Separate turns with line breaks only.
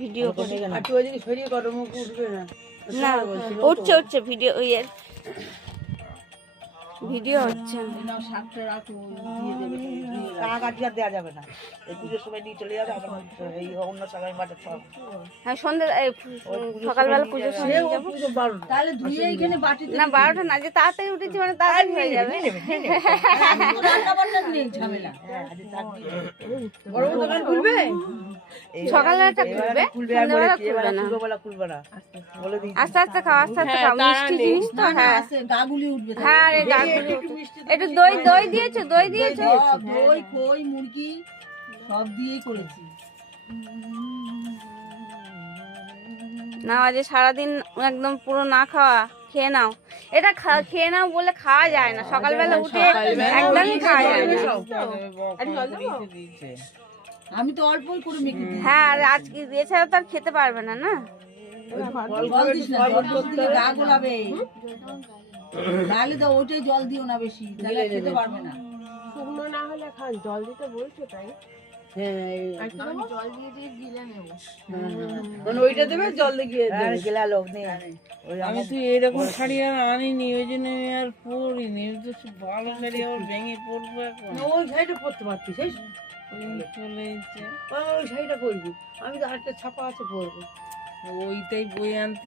Video করে
আর তুই ওইদিকে সরিয়ে কর মুখ উঠবে না?
না। উঠছে উঠছে ভিডিও ইয়ের ভিডিও হচ্ছে।
নাও শাকটা রাখো দিয়ে দেবে। শাক আজকে আর দেওয়া যাবে না। এই পুজোর সময় নিয়ে চলে যাবে আবার এই অন্য সময় মাঠে সব।
হ্যাঁ সন্ধ্যে সকালবেলা
পুজো বারোটা তাহলে ধুয়ে এখানে বাটিতে
না বারোটা না যে তাড়াতাড়ি উঠেছি মানে তাড়াতাড়ি হয়ে যাবে।
রান্না বান্না নেই ঝামেলা।
সকালবেলাটা খুলবে? সন্ধ্যেবেলা খুলবে না।
খুলবে না। বলে দিই।
আস্তে আস্তে খাও আস্তে আস্তে খাও। মিষ্টি জিনিস তো হ্যাঁ।
গাগুলি উঠবে
হ্যাঁ রে একটু দই দই দিয়েছ দই দিয়েছ?
দই খই মুরগি সব দিয়েই করেছি।
না আজ সারাদিন একদম পুরো না খাওয়া খেয়ে নাও। এটা খেয়ে নাও বলে খাওয়া যায় না। সকালবেলা উঠে একদমই খাওয়া যায় না।
আমি তো অল্পই করে মেখে দিই।
হ্যাঁ আর আজকে এছাড়া তো আর খেতে পারবে না না?
গা গোলাবে নাহলে তো ওটাই জল দিও না বেশি তাহলে খেতে পারবে না।
শুকনো না হলে খান জল দিতে বলছো তাই?
জল দিয়ে দিয়ে গিলে নেব। মানে ওইটা দেবে জল দিয়ে গেলা লোক
আমি তো এরকম শাড়ি আর আনিনি ওই জন্য আর পরিনি। ওই ভালো শাড়ি আবার ভেঙে পরবো এখন।
ওই শাড়িটা পরতে
ওই চলে
ওই শাড়িটা পরবি আমি তো আরেকটা ছাপা আছে পড়ব
ওইটাই বই আনতে